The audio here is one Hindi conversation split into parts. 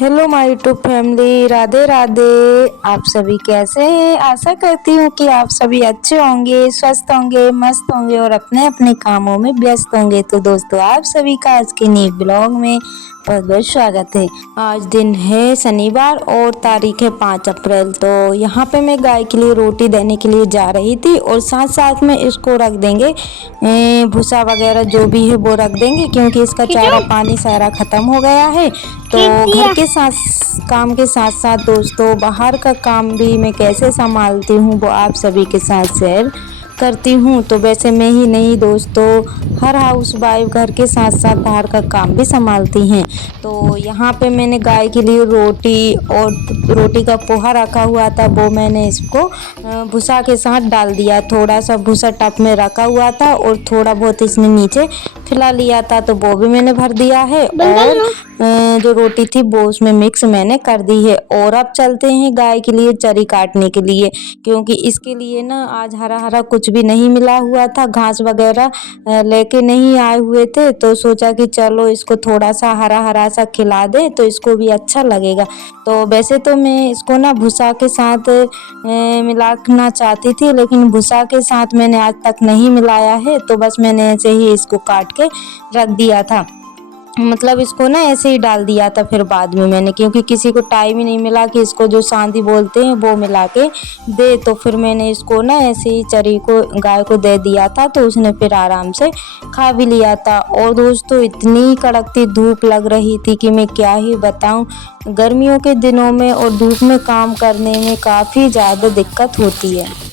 Hello my YouTube family, Radhe Radhe. आप सभी कैसे हैं? आशा करती हूँ कि आप सभी अच्छे होंगे, स्वस्थ होंगे, मस्त होंगे और अपने अपने कामों में व्यस्त होंगे। तो दोस्तों, आप सभी का आज के नए ब्लॉग में बहुत बहुत स्वागत है। आज दिन है शनिवार और तारीख है 5 अप्रैल। तो यहाँ पे मैं गाय के लिए रोटी देने के लिए जा रही थी और साथ साथ में इसको रख देंगे भूसा वगैरह जो भी है वो रख देंगे, क्योंकि इसका चारा पानी सारा ख़त्म हो गया है। तो घर के साथ काम के साथ साथ दोस्तों, बाहर का काम भी मैं कैसे संभालती हूँ वो आप सभी के साथ शेयर करती हूँ। तो वैसे मैं ही नहीं दोस्तों, हर हाउस वाइफ घर के साथ साथ बाहर का काम भी संभालती हैं। तो यहाँ पे मैंने गाय के लिए रोटी और रोटी का पोहा रखा हुआ था, वो मैंने इसको भूसा के साथ डाल दिया। थोड़ा सा भूसा टब में रखा हुआ था और थोड़ा बहुत इसने नीचे खिला लिया था, तो वो भी मैंने भर दिया है और जो रोटी थी वो उसमें मिक्स मैंने कर दी है। और अब चलते हैं गाय के लिए चरी काटने के लिए, क्योंकि इसके लिए ना आज हरा हरा कुछ भी नहीं मिला हुआ था, घास वगैरह लेके नहीं आए हुए थे। तो सोचा कि चलो इसको थोड़ा सा हरा हरा सा खिला दे तो इसको भी अच्छा लगेगा। तो वैसे तो मैं इसको ना भूसा के साथ मिलाना चाहती थी, लेकिन भूसा के साथ मैंने आज तक नहीं मिलाया है, तो बस मैंने ऐसे ही इसको काट के रख दिया था। मतलब इसको ना ऐसे ही डाल दिया था फिर बाद में मैंने, क्योंकि किसी को टाइम ही नहीं मिला कि इसको जो सांदी बोलते हैं वो मिला के दे। तो फिर मैंने इसको ना ऐसे ही चरी को गाय को दे दिया था, तो उसने फिर आराम से खा भी लिया था। और दोस्तों, इतनी कड़कती धूप लग रही थी कि मैं क्या ही बताऊं। गर्मियों के दिनों में और धूप में काम करने में काफ़ी ज़्यादा दिक्कत होती है।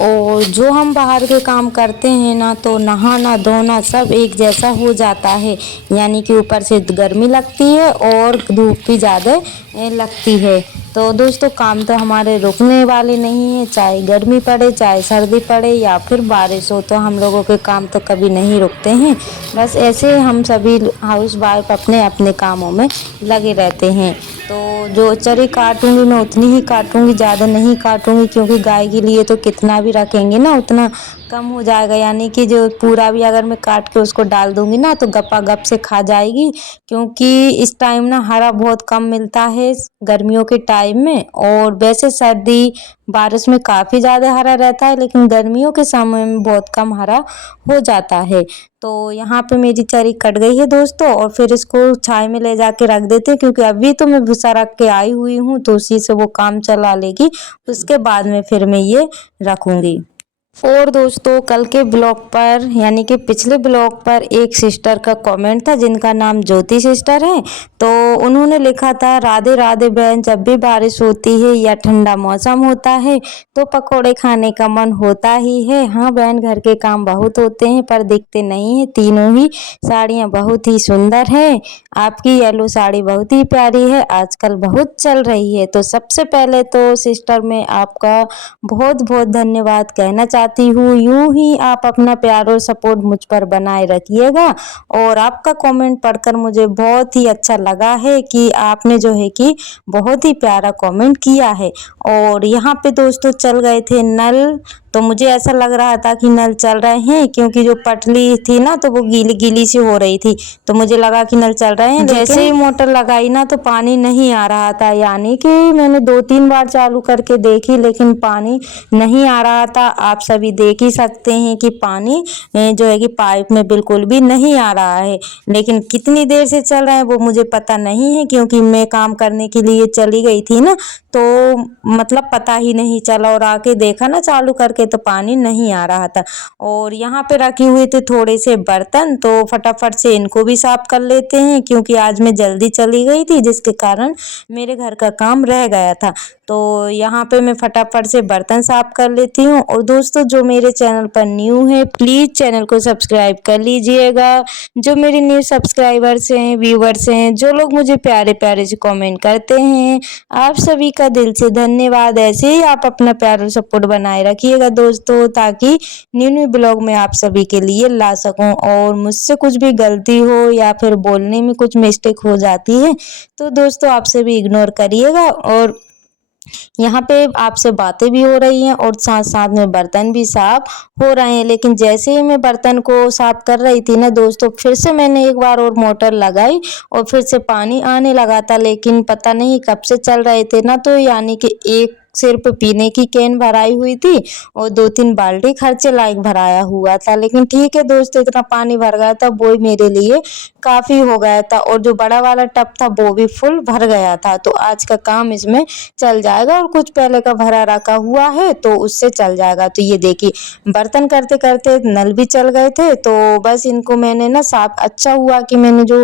और जो हम बाहर के काम करते हैं ना, तो नहाना धोना सब एक जैसा हो जाता है, यानी कि ऊपर से गर्मी लगती है और धूप भी ज़्यादा लगती है। तो दोस्तों, काम तो हमारे रुकने वाले नहीं है, चाहे गर्मी पड़े, चाहे सर्दी पड़े या फिर बारिश हो, तो हम लोगों के काम तो कभी नहीं रुकते हैं। बस ऐसे हम सभी हाउस वाइफ अपने अपने कामों में लगे रहते हैं। तो जो चरी काटूंगी मैं उतनी ही काटूंगी, ज़्यादा नहीं काटूंगी, क्योंकि गाय के लिए तो कितना भी रखेंगे ना उतना कम हो जाएगा। यानी कि जो पूरा भी अगर मैं काट के उसको डाल दूंगी ना तो गपा गप से खा जाएगी, क्योंकि इस टाइम ना हरा बहुत कम मिलता है गर्मियों के टाइम में। और वैसे सर्दी बारिश में काफ़ी ज़्यादा हरा रहता है, लेकिन गर्मियों के समय में बहुत कम हरा हो जाता है। तो यहाँ पे मेरी चरी कट गई है दोस्तों, और फिर इसको छाई में ले जाके रख देते हैं, क्योंकि अभी तो मैं भूसा रख के आई हुई हूँ, तो उसी से वो काम चला लेगी। उसके बाद में फिर मैं ये रखूँगी। और दोस्तों, कल के ब्लॉग पर यानी कि पिछले ब्लॉग पर एक सिस्टर का कमेंट था जिनका नाम ज्योति सिस्टर है। तो उन्होंने लिखा था, राधे राधे बहन, जब भी बारिश होती है या ठंडा मौसम होता है तो पकोड़े खाने का मन होता ही है। हाँ बहन, घर के काम बहुत होते हैं पर दिखते नहीं है। तीनों ही साड़ियाँ बहुत ही सुंदर हैं। आपकी येलो साड़ी बहुत ही प्यारी है, आजकल बहुत चल रही है। तो सबसे पहले तो सिस्टर मैं आपका बहुत बहुत धन्यवाद कहना चाहती हूँ। यूं ही आप अपना प्यार और सपोर्ट मुझ पर बनाए रखिएगा। और आपका कमेंट पढ़कर मुझे बहुत ही अच्छा लगा है कि आपने जो है कि बहुत ही प्यारा कमेंट किया है। और यहाँ पे दोस्तों चल गए थे नल, तो मुझे ऐसा लग रहा था कि नल चल रहे हैं, क्योंकि जो पटली थी ना तो वो गीली गीली सी हो रही थी, तो मुझे लगा कि नल चल रहे हैं। जैसे ही मोटर लगाई ना तो पानी नहीं आ रहा था, यानी कि मैंने 2-3 बार चालू करके देखी लेकिन पानी नहीं आ रहा था। आप सभी देख ही सकते हैं कि पानी जो है कि पाइप में बिल्कुल भी नहीं आ रहा है। लेकिन कितनी देर से चल रहा है वो मुझे पता नहीं है, क्योंकि मैं काम करने के लिए चली गई थी ना, तो मतलब पता ही नहीं चला। और आके देखा ना चालू करके तो पानी नहीं आ रहा था। और यहाँ पे रखे हुए थे थोड़े से बर्तन, तो फटाफट से इनको भी साफ कर लेते हैं, क्योंकि आज मैं जल्दी चली गई थी जिसके कारण मेरे घर का काम रह गया था। तो यहाँ पे मैं फटाफट से बर्तन साफ कर लेती हूँ। और दोस्तों, दोस्तों जो मेरे चैनल पर न्यू है प्लीज़ चैनल को सब्सक्राइब कर लीजिएगा। जो मेरे न्यू सब्सक्राइबर्स हैं, व्यूवर्स हैं, जो लोग मुझे प्यारे-प्यारे से कमेंट करते हैं, आप सभी का दिल से धन्यवाद। ऐसे ही आप अपना प्यार और सपोर्ट बनाए रखिएगा दोस्तों, ताकि न्यू ब्लॉग मैं आप सभी के लिए ला सकूं। और मुझसे कुछ भी गलती हो या फिर बोलने में कुछ मिस्टेक हो जाती है तो दोस्तों आपसे भी इग्नोर करिएगा। और यहाँ पे आपसे बातें भी हो रही हैं और साथ साथ में बर्तन भी साफ हो रहे हैं। लेकिन जैसे ही मैं बर्तन को साफ कर रही थी ना दोस्तों, फिर से मैंने एक बार और मोटर लगाई और फिर से पानी आने लगा था। लेकिन पता नहीं कब से चल रहे थे ना, तो यानी कि एक सिर्फ पीने की कैन भराई हुई थी और 2-3 बाल्टी खर्चे लायक भराया हुआ था। लेकिन ठीक है दोस्तों, इतना पानी भर गया था वो ही मेरे लिए काफ़ी हो गया था। और जो बड़ा वाला टब था वो भी फुल भर गया था। तो आज का काम इसमें चल जाएगा और कुछ पहले का भरा रखा हुआ है तो उससे चल जाएगा। तो ये देखिए, बर्तन करते करते नल भी चल गए थे, तो बस इनको मैंने ना साफ, अच्छा हुआ कि मैंने जो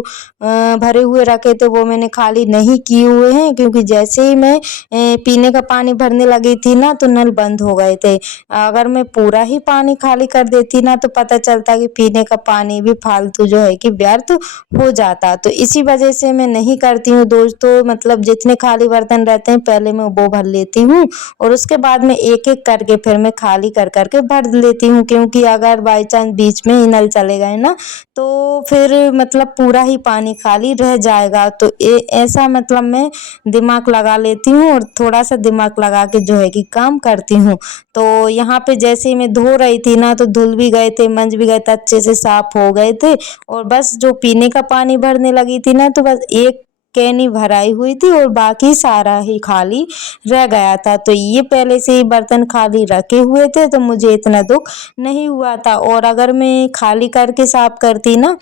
भरे हुए रखे थे वो मैंने खाली नहीं किए हुए हैं, क्योंकि जैसे ही मैं पीने का पानी भरने लगी थी ना तो नल बंद हो गए थे। अगर मैं पूरा ही पानी खाली कर देती ना तो पता चलता कि पीने का पानी भी फालतू जो है कि व्यर्थ हो जाता। तो इसी वजह से मैं नहीं करती हूँ दोस्तों, मतलब जितने खाली बर्तन रहते हैं पहले मैं वो भर लेती हूँ और उसके बाद में एक एक करके फिर मैं खाली कर करके भर लेती हूँ। क्योंकि अगर बाई चांस बीच में ही नल चले गए ना तो फिर मतलब पूरा ही पानी खाली रह जाएगा। तो ऐसा मतलब मैं दिमाग लगा लेती हूँ और थोड़ा सा दिमाग लगा के जो है कि काम करती हूँ। तो यहाँ पे जैसे ही मैं धो रही थी ना तो धुल भी गए थे, मंज भी गए थे, अच्छे से साफ हो गए थे। और बस जो पीने का पानी भरने लगी थी ना तो बस एक कैन ही भराई हुई थी और बाकी सारा ही खाली रह गया था। तो ये पहले से ही बर्तन खाली रखे हुए थे तो मुझे इतना दुख नहीं हुआ था। और अगर मैं खाली करके साफ करती ना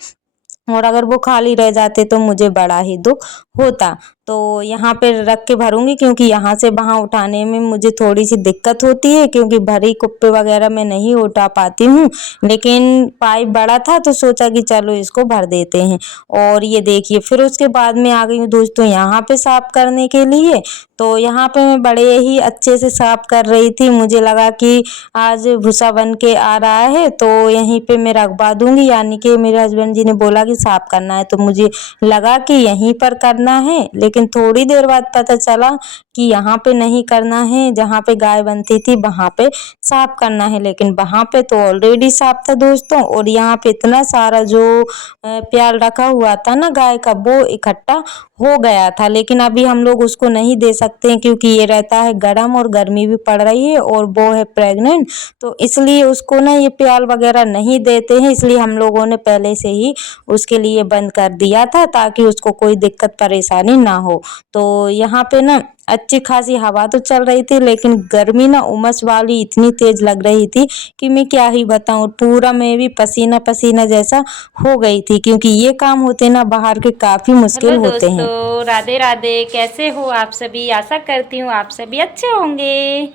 और अगर वो खाली रह जाते तो मुझे बड़ा ही दुख होता। तो यहाँ पे रख के भरूंगी, क्योंकि यहाँ से वहाँ उठाने में मुझे थोड़ी सी दिक्कत होती है, क्योंकि भरी कुप्पे वगैरह मैं नहीं उठा पाती हूँ। लेकिन पाइप बड़ा था तो सोचा कि चलो इसको भर देते हैं। और ये देखिए, फिर उसके बाद में आ गई हूँ दोस्तों यहाँ पे साफ करने के लिए। तो यहाँ पे मैं बड़े ही अच्छे से साफ कर रही थी, मुझे लगा कि आज भूसा बन के आ रहा है तो यहीं पे मैं रखवा दूंगी, यानी कि मेरे हस्बैंड जी ने बोला कि साफ करना है तो मुझे लगा कि यहीं पर करना है। लेकिन थोड़ी देर बाद पता चला कि यहाँ पे नहीं करना है, जहाँ पे गाय बनती थी वहाँ पे साफ करना है। लेकिन वहाँ पे तो ऑलरेडी साफ था दोस्तों। और यहाँ पे इतना सारा जो प्याल रखा हुआ था ना गाय का वो इकट्ठा हो गया था। लेकिन अभी हम लोग उसको नहीं दे सकते हैं, क्योंकि ये रहता है गर्म और गर्मी भी पड़ रही है और वो है प्रेग्नेंट, तो इसलिए उसको ना ये प्याल वगैरह नहीं देते हैं। इसलिए हम लोगों ने पहले से ही उसके लिए बंद कर दिया था ताकि उसको कोई दिक्कत परेशानी ना हो। तो यहाँ पे ना अच्छी खासी हवा तो चल रही थी, लेकिन गर्मी ना उमस वाली इतनी तेज लग रही थी कि मैं क्या ही बताऊं। पूरा मैं भी पसीना पसीना जैसा हो गई थी, क्योंकि ये काम होते ना बाहर के काफी मुश्किल हेलो होते हैं। दोस्तों, राधे राधे। कैसे हो आप सभी? आशा करती हूँ आप सभी अच्छे होंगे।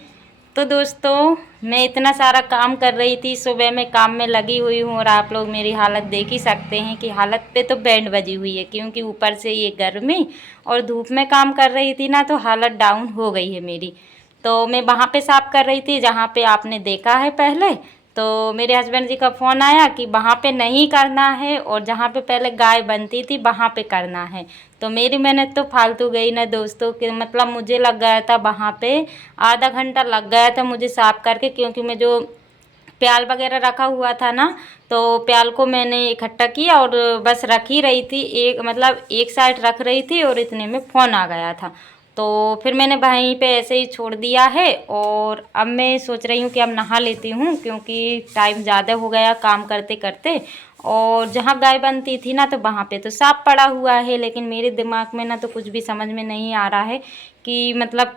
तो दोस्तों, मैं इतना सारा काम कर रही थी, सुबह में काम में लगी हुई हूँ और आप लोग मेरी हालत देख ही सकते हैं कि हालत पे तो बैंड बजी हुई है, क्योंकि ऊपर से ये गर्मी और धूप में काम कर रही थी ना तो हालत डाउन हो गई है मेरी। तो मैं वहाँ पे साफ कर रही थी जहाँ पे आपने देखा है पहले। तो मेरे हस्बैंड जी का फ़ोन आया कि वहाँ पे नहीं करना है और जहाँ पे पहले गाय बनती थी वहाँ पे करना है। तो मेरी मेहनत तो फालतू गई ना दोस्तों, कि मतलब मुझे लग गया था वहाँ पे आधा घंटा लग गया था मुझे साफ करके, क्योंकि मैं जो प्याल वगैरह रखा हुआ था ना तो प्याल को मैंने इकट्ठा किया और बस रख ही रही थी, एक मतलब एक साइड रख रही थी और इतने में फ़ोन आ गया था। तो फिर मैंने वहीं पे ऐसे ही छोड़ दिया है और अब मैं सोच रही हूँ कि अब नहा लेती हूँ, क्योंकि टाइम ज़्यादा हो गया काम करते करते। और जहाँ गाय बनती थी ना तो वहाँ पे तो साफ पड़ा हुआ है, लेकिन मेरे दिमाग में ना तो कुछ भी समझ में नहीं आ रहा है कि मतलब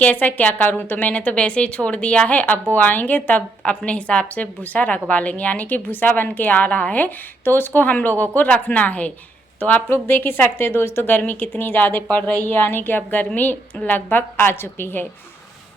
कैसा क्या करूँ। तो मैंने तो वैसे ही छोड़ दिया है, अब वो आएंगे तब अपने हिसाब से भूसा रखवा लेंगे, यानी कि भूसा बन के आ रहा है तो उसको हम लोगों को रखना है। तो आप लोग देख ही सकते हैं दोस्तों गर्मी कितनी ज़्यादा पड़ रही है, यानी कि अब गर्मी लगभग आ चुकी है।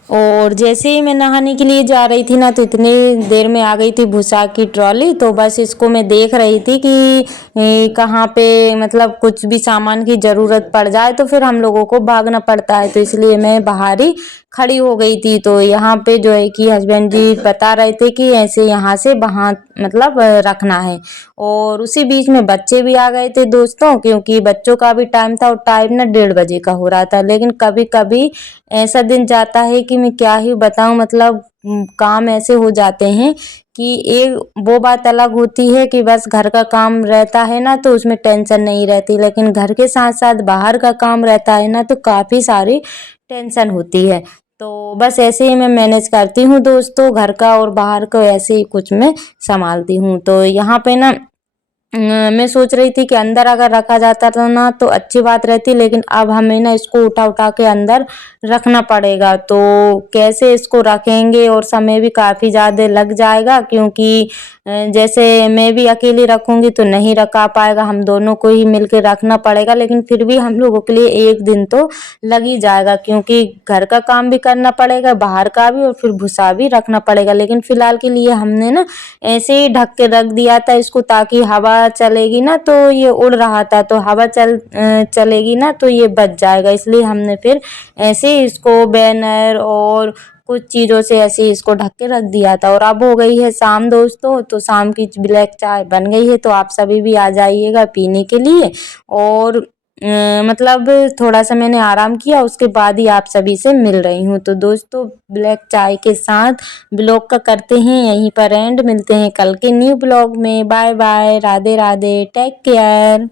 और जैसे ही मैं नहाने के लिए जा रही थी ना तो इतनी देर में आ गई थी भूसा की ट्रॉली। तो बस इसको मैं देख रही थी कि कहाँ पे मतलब कुछ भी सामान की ज़रूरत पड़ जाए तो फिर हम लोगों को भागना पड़ता है, तो इसलिए मैं बाहर ही खड़ी हो गई थी। तो यहाँ पे जो है कि हस्बैंड जी बता रहे थे कि ऐसे यहाँ से वहाँ मतलब रखना है। और उसी बीच में बच्चे भी आ गए थे दोस्तों, क्योंकि बच्चों का भी टाइम था और टाइम ना 1:30 का हो रहा था। लेकिन कभी कभी ऐसा दिन जाता है कि मैं क्या ही बताऊं, मतलब काम ऐसे हो जाते हैं कि एक वो बात अलग होती है कि बस घर का काम रहता है ना तो उसमें टेंशन नहीं रहती, लेकिन घर के साथ साथ बाहर का काम रहता है ना तो काफ़ी सारी टेंशन होती है। तो बस ऐसे ही मैं मैनेज करती हूँ दोस्तों, घर का और बाहर का ऐसे ही कुछ मैं संभालती हूँ। तो यहाँ पे ना मैं सोच रही थी कि अंदर अगर रखा जाता था ना तो अच्छी बात रहती, लेकिन अब हमें ना इसको उठा उठा के अंदर रखना पड़ेगा। तो कैसे इसको रखेंगे, और समय भी काफ़ी ज़्यादा लग जाएगा, क्योंकि जैसे मैं भी अकेली रखूँगी तो नहीं रखा पाएगा, हम दोनों को ही मिलके रखना पड़ेगा। लेकिन फिर भी हम लोगों के लिए 1 दिन तो लग ही जाएगा, क्योंकि घर का काम भी करना पड़ेगा, बाहर का भी, और फिर भूसा भी रखना पड़ेगा। लेकिन फ़िलहाल के लिए हमने ना ऐसे ही ढक के रख दिया था इसको, ताकि हवा चलेगी ना तो ये उड़ रहा था, तो हवा चलेगी ना तो ये बच जाएगा। इसलिए हमने फिर ऐसे ही इसको बैनर और कुछ चीज़ों से ऐसे ही इसको ढक के रख दिया था। और अब हो गई है शाम दोस्तों, तो शाम की ब्लैक चाय बन गई है, तो आप सभी भी आ जाइएगा पीने के लिए। और मतलब थोड़ा सा मैंने आराम किया, उसके बाद ही आप सभी से मिल रही हूँ। तो दोस्तों ब्लैक चाय के साथ ब्लॉग का करते हैं यहीं पर एंड, मिलते हैं कल के न्यू ब्लॉग में। Bye bye, Radhe Radhe, take care.